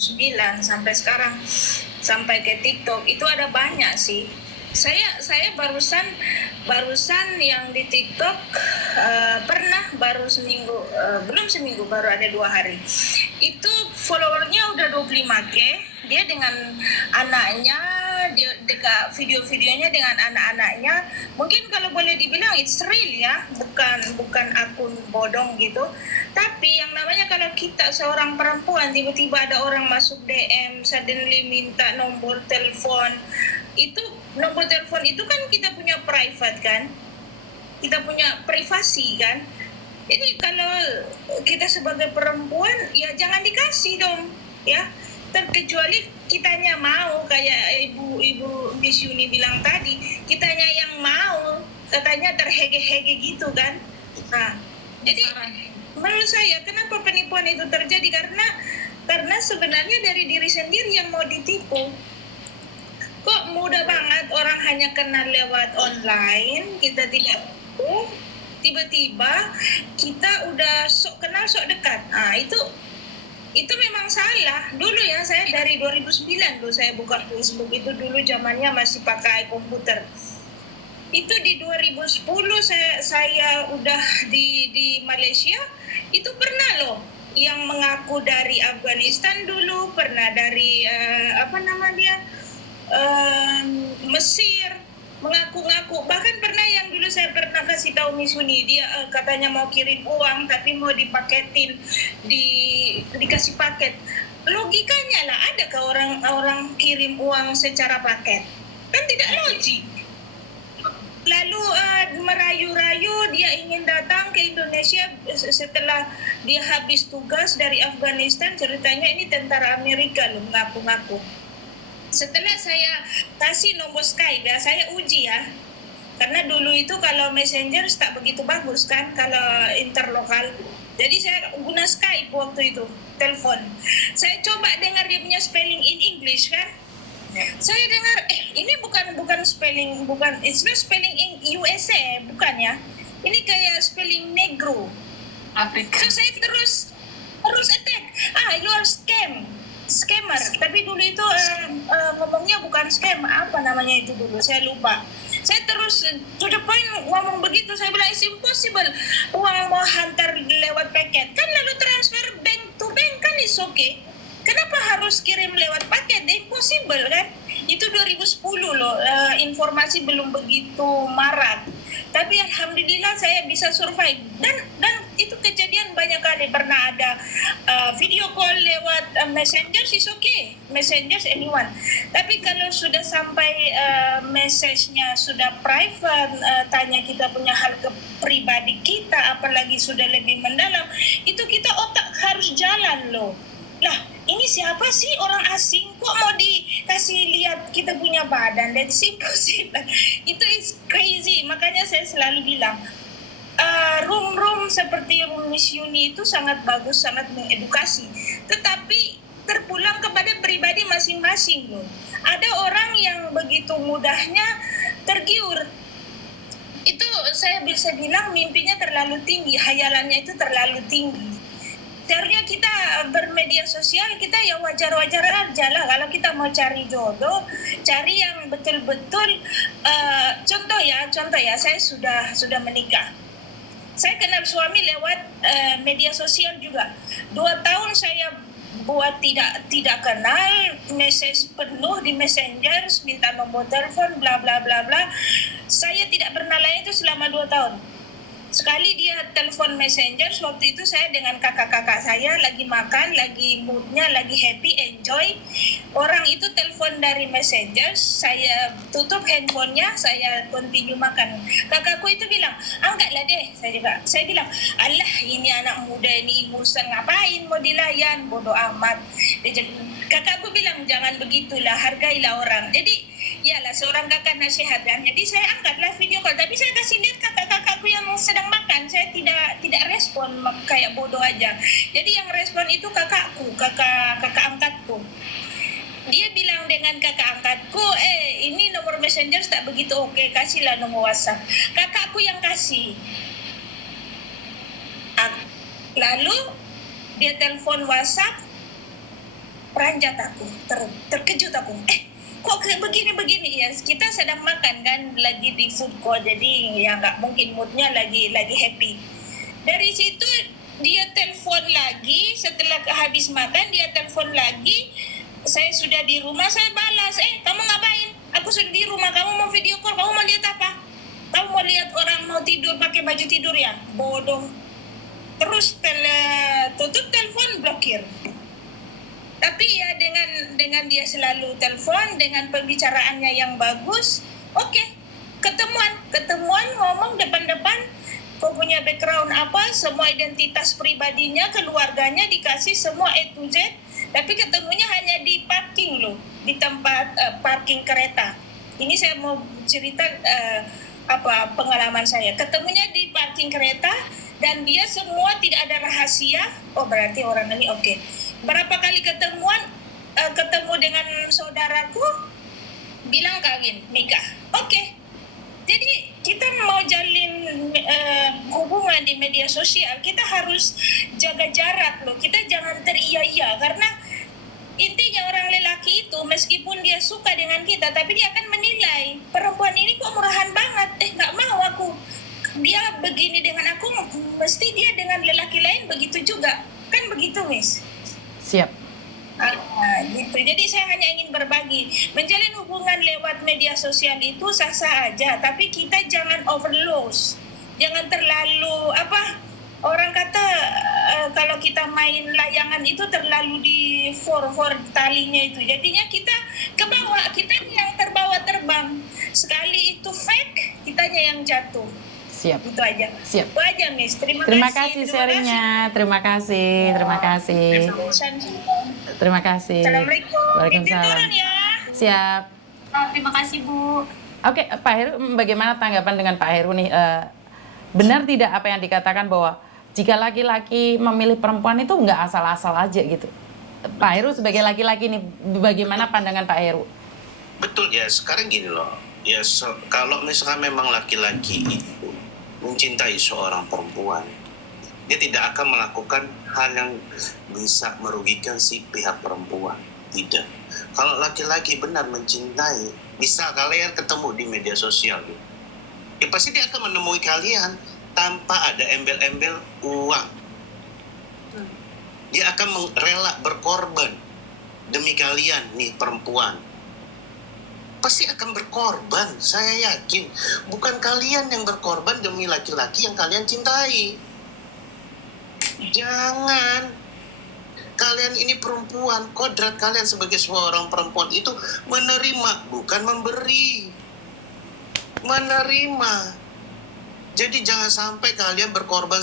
9 sampai sekarang, sampai ke TikTok itu ada banyak sih. Saya barusan yang di TikTok pernah baru seminggu, belum seminggu, baru ada 2 hari. Itu followernya udah 25K. Dia dengan anaknya, dia dekat video-videonya dengan anak-anaknya. Mungkin kalau boleh dibilang it's real ya, bukan akun bodong gitu. Tapi yang namanya kalau kita seorang perempuan tiba-tiba ada orang masuk DM suddenly minta nomor telepon, itu nomor telepon itu kan kita punya private kan, kita punya privasi kan. Jadi kalau kita sebagai perempuan ya jangan dikasih dong ya, terkecuali kitanya mau, kayak ibu Miss Yuni bilang tadi, kitanya yang mau, katanya terhege-hege gitu kan. Nah, jadi menurut saya kenapa penipuan itu terjadi, karena sebenarnya dari diri sendiri yang mau ditipu. Kok mudah banget orang hanya kenal lewat online, kita tidak tahu, tiba-tiba kita udah sok kenal sok dekat. Itu memang salah. Dulu ya, saya dari 2009 dulu saya buka Facebook, itu dulu zamannya masih pakai komputer. Itu di 2010 saya udah di Malaysia, itu pernah loh yang mengaku dari Afghanistan dulu, pernah dari Mesir, mengaku-ngaku. Bahkan pernah yang dulu saya pernah kasih tahu Miss Uni, dia katanya mau kirim uang tapi mau dipaketin, dikasih paket. Logikanya lah, adakah orang kirim uang secara paket? Kan tidak logik. Lalu merayu-rayu dia ingin datang ke Indonesia setelah dia habis tugas dari Afghanistan. Ceritanya ini tentara Amerika loh, ngaku-ngaku. Setelah saya kasih nomor Skype ya, saya uji ya, karena dulu itu kalau Messenger tak begitu bagus kan kalau interlokal. Jadi saya guna Skype waktu itu, telepon. Saya coba dengar dia punya spelling in English kan. Saya dengar ini bukan spelling, bukan, it's not spelling in USA, bukan ya. Ini kayak spelling negro. So saya terus attack. You are scammer. Tapi dulu itu ngomongnya bukan scam, apa namanya itu dulu, saya lupa. Saya terus to the point ngomong begitu. Saya bilang it's impossible, uang mau hantar lewat paket kan, lalu transfer bank to bank kan is okay. Kenapa harus kirim lewat paket? Impossible kan. Itu 2010 loh, informasi belum begitu marak. Tapi alhamdulillah saya bisa survive, dan itu kejadian banyak kali. Pernah ada video call lewat messenger is okay, messenger anyone. Tapi kalau sudah sampai message-nya sudah private, tanya kita punya hal pribadi kita, apalagi sudah lebih mendalam, itu kita otak harus jalan loh. Lah, ini siapa sih, orang asing kok mau dikasih lihat kita punya badan? That's impossible. Itu is crazy. Makanya saya selalu bilang room seperti room Miss Yuni itu sangat bagus, sangat mengedukasi, tetapi terpulang kepada pribadi masing-masing loh. Ada orang yang begitu mudahnya tergiur. Itu saya bisa bilang mimpinya terlalu tinggi, hayalannya itu terlalu tinggi. Seharusnya kita bermedia sosial, kita ya wajar-wajar aja lah. Kalau kita mau cari jodoh, cari yang betul-betul contoh ya, saya sudah menikah. Saya kenal suami lewat media sosial juga. 2 tahun saya buat tidak kenal, message penuh di messenger, minta nomor telepon, bla bla bla bla. Saya tidak pernah layan itu selama 2 tahun. Sekali dia telepon messenger, waktu itu saya dengan kakak-kakak saya lagi makan, lagi moodnya lagi happy, enjoy. Orang itu telepon dari messenger, saya tutup handphonenya, saya continue makan. Kakakku itu bilang, enggaklah deh. Saya bilang, alah ini anak muda ini imusan, ngapain mau dilayan, bodoh amat. Kakakku bilang, jangan begitulah, hargailah orang. Jadi iyalah, seorang kakak nasihat kan. Jadi saya angkatlah video call, tapi saya kasih lihat kakak-kakakku yang sedang makan. Saya tidak respon, kayak bodoh aja. Jadi yang respon itu kakakku, kakak angkatku. Dia bilang dengan kakak angkatku, ini nomor messenger tak begitu oke, kasihlah nomor WhatsApp. Kakakku yang kasih. Lalu dia telepon WhatsApp, terperanjat aku, terkejut aku. Kok kayak begini-begini ya? Kita sedang makan kan, lagi di food court, jadi ya nggak mungkin moodnya lagi happy. Dari situ dia telepon lagi, setelah habis makan dia telepon lagi. Saya sudah di rumah, saya balas, kamu ngapain? Aku sudah di rumah, kamu mau video call, kamu mau lihat apa? Kamu mau lihat orang mau tidur pakai baju tidur ya? Bodoh. Terus tutup telepon, blokir. Tapi ya dengan dia selalu telepon, dengan pembicaraannya yang bagus, oke. Ketemuan ngomong depan-depan, kau punya background apa, semua identitas pribadinya, keluarganya dikasih semua A to Z, tapi ketemunya hanya di parking loh, di tempat parking kereta. Ini saya mau cerita pengalaman saya. Ketemunya di parking kereta dan dia semua tidak ada rahasia. Oh berarti orang ini oke. Berapa kali ketemu dengan saudaraku, bilang kawin, nikah. Oke. Jadi kita mau jalin hubungan di media sosial, kita harus jaga jarak loh. Kita jangan teriya-iya, karena intinya orang lelaki itu meskipun dia suka dengan kita, tapi dia akan menilai perempuan ini kok murahan banget. Nggak mau aku. Dia begini dengan aku, mesti dia dengan lelaki lain begitu juga. Kan begitu, Miss? Siap. Gitu. Jadi saya hanya ingin berbagi. Menjalin hubungan lewat media sosial itu sah-sah aja, tapi kita jangan overload. Jangan terlalu orang kata kalau kita main layangan itu terlalu di for talinya itu. Jadinya kita ke bawah, kita yang terbawa terbang. Sekali itu fake, kitanya yang jatuh. Siap. Itu aja. Siap. Itu aja, Miss. Terima kasih sharingnya. Terima kasih. Terima kasih. Assalamualaikum. Waalaikumsalam. Ya. Siap. Terima kasih, Bu. Oke, Pak Heru, bagaimana tanggapan dengan Pak Heru nih? Benar tidak apa yang dikatakan bahwa jika laki-laki memilih perempuan itu nggak asal-asal aja gitu? Pak Heru sebagai laki-laki nih, bagaimana pandangan Pak Heru? Betul ya, sekarang gini loh. Ya, kalau misalnya memang laki-laki itu mencintai seorang perempuan, dia tidak akan melakukan hal yang bisa merugikan si pihak perempuan. Tidak. Kalau laki-laki benar mencintai, bisa kalian ketemu di media sosial, ya pasti dia akan menemui kalian tanpa ada embel-embel uang. Dia akan rela berkorban demi kalian nih perempuan. Pasti akan berkorban, saya yakin. Bukan kalian yang berkorban demi laki-laki yang kalian cintai. Jangan. Kalian ini perempuan, kodrat kalian sebagai seorang perempuan itu menerima, bukan memberi. Menerima. Jadi jangan sampai kalian berkorban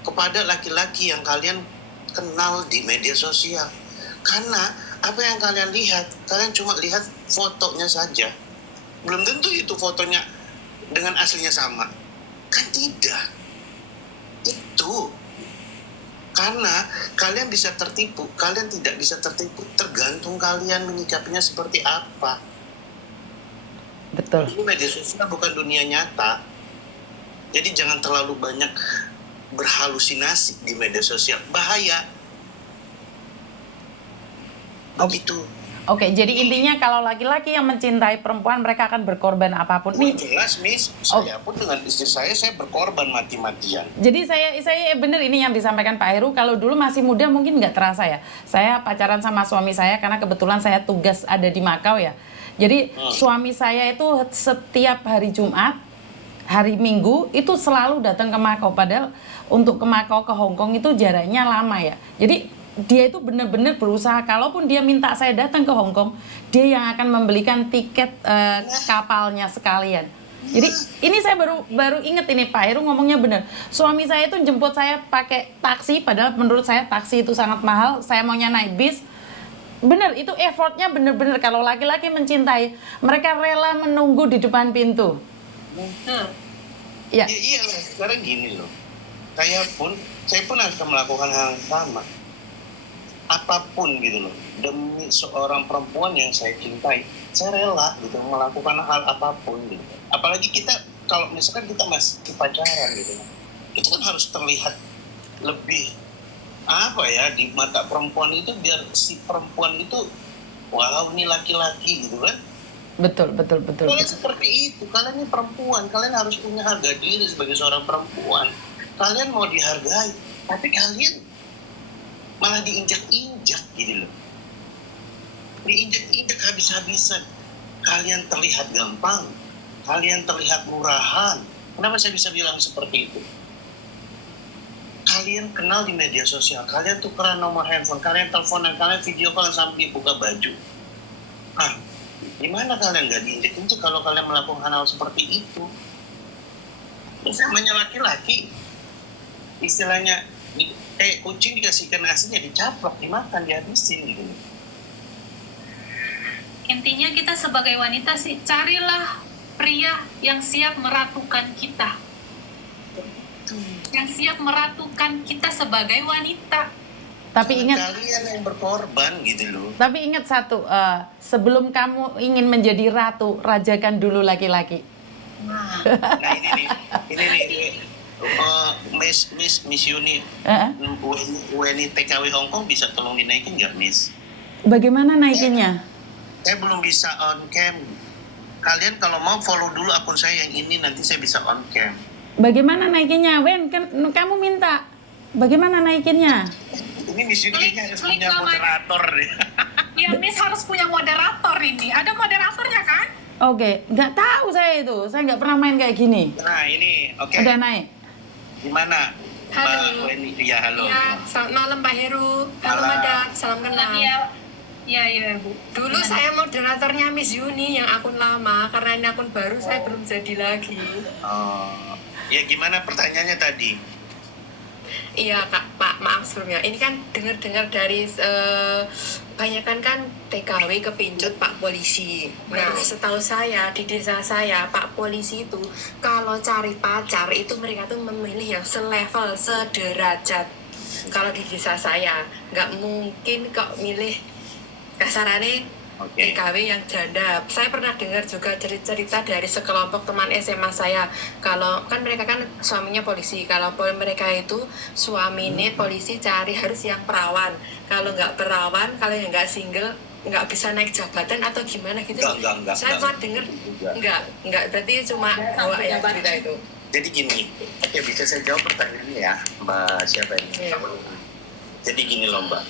kepada laki-laki yang kalian kenal di media sosial. Karena apa yang kalian lihat, kalian cuma lihat fotonya saja. Belum tentu itu fotonya dengan aslinya sama. Kan tidak. Itu. Karena kalian bisa tertipu, kalian tidak bisa tertipu. Tergantung kalian menyikapinya seperti apa. Betul. Ini media sosial bukan dunia nyata. Jadi jangan terlalu banyak berhalusinasi di media sosial. Bahaya. Begitu. Oke, jadi intinya kalau laki-laki yang mencintai perempuan, mereka akan berkorban apapun. Nih, jelas, Miss. Saya pun dengan istri saya berkorban mati-matian. Jadi saya benar ini yang disampaikan Pak Heru. Kalau dulu masih muda mungkin nggak terasa ya. Saya pacaran sama suami saya karena kebetulan saya tugas ada di Makau ya. Jadi suami saya itu setiap hari Jumat, hari Minggu itu selalu datang ke Makau. Padahal untuk ke Makau ke Hong Kong itu jaraknya lama ya. Jadi dia itu benar-benar berusaha, kalaupun dia minta saya datang ke Hong Kong, dia yang akan membelikan tiket kapalnya sekalian. Jadi ini saya baru inget ini Pak Heru ngomongnya benar. Suami saya itu jemput saya pakai taksi, padahal menurut saya taksi itu sangat mahal. Saya maunya naik bis. Benar, itu effortnya benar-benar. Kalau laki-laki mencintai, mereka rela menunggu di depan pintu. Ya iya, sekarang gini loh. Saya pun akan melakukan hal yang sama. Apapun gitu loh, demi seorang perempuan yang saya cintai, saya rela gitu melakukan hal apapun gitu. Apalagi kita kalau misalkan kita masih pacaran gitu, itu kan harus terlihat lebih apa ya, di mata perempuan itu biar si perempuan itu wow ini laki-laki gitu kan. Betul. Kalian seperti itu, kalian ini perempuan, kalian harus punya harga diri sebagai seorang perempuan. Kalian mau dihargai, tapi kalian malah diinjak-injak gitu loh. Diinjak-injak habis-habisan. Kalian terlihat gampang, kalian terlihat murahan. Kenapa saya bisa bilang seperti itu? Kalian kenal di media sosial, kalian tukeran nomor handphone, kalian teleponan, kalian video call sampai buka baju. Nah, gimana kalian nggak diinjek itu kalau kalian melakukan hal seperti itu? Itu namanya laki-laki. Istilahnya kayak kucing dikasihkan nasinya dicaplok, dimakan, dihabisin gitu. Intinya kita sebagai wanita sih carilah pria yang siap meratukan kita. Yang siap meratukan kita sebagai wanita. Tapi Jangan ingat, kalian yang berkorban gitu loh. tapi ingat satu, sebelum kamu ingin menjadi ratu, rajakan dulu laki-laki. Nah, Nah ini nih Miss Yuni, WNI TKW Hong Kong bisa tolong dinaikin nggak Miss? Bagaimana naikinnya? Saya belum bisa on cam. Kalian kalau mau follow dulu akun saya yang ini, nanti saya bisa on cam. Bagaimana naikinnya? Wen, kan kamu minta. Bagaimana naikinnya? Ini Miss Yuni kayaknya harus Klik punya namanya. moderator deh. ya Miss harus punya moderator ini. Ada moderatornya kan? Oke, nggak tahu saya itu. Saya nggak pernah main kayak gini. Nah ini, oke. Udah naik. Gimana? Halo. Mbak Weni, ya halo. Ya, selamat malam Pak Heru. Halo Malam. Madam, salam kenal. Iya Bu. Dulu saya moderatornya Miss Yuni yang akun lama, karena ini akun baru saya belum jadi lagi. Oh, ya gimana pertanyaannya tadi? Iya Kak, Pak, maaf sebelumnya. Ini kan dengar-dengar dari banyakan kan TKW kepincut Pak Polisi. Nah, setahu saya di desa saya Pak Polisi itu kalau cari pacar itu mereka tuh memilih yang selevel, sederajat. Kalau di desa saya nggak mungkin kok milih kasarannya Oke. TKW yang janda. Saya pernah dengar juga cerita dari sekelompok teman SMA saya. Kalau kan mereka kan suaminya polisi. Kalau mereka itu suaminya polisi cari harus yang perawan. Kalau nggak perawan, kalau yang nggak single nggak bisa naik jabatan atau gimana gitu. Enggak. Saya pernah dengar nggak berarti cuma bawa ya cerita itu. Jadi gini, oke bisa saya jawab pertanyaannya ya, Mbak siapa ini? Iya. Jadi gini loh Mbak,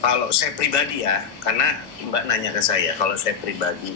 kalau saya pribadi ya, karena Mbak nanya ke saya, kalau saya pribadi,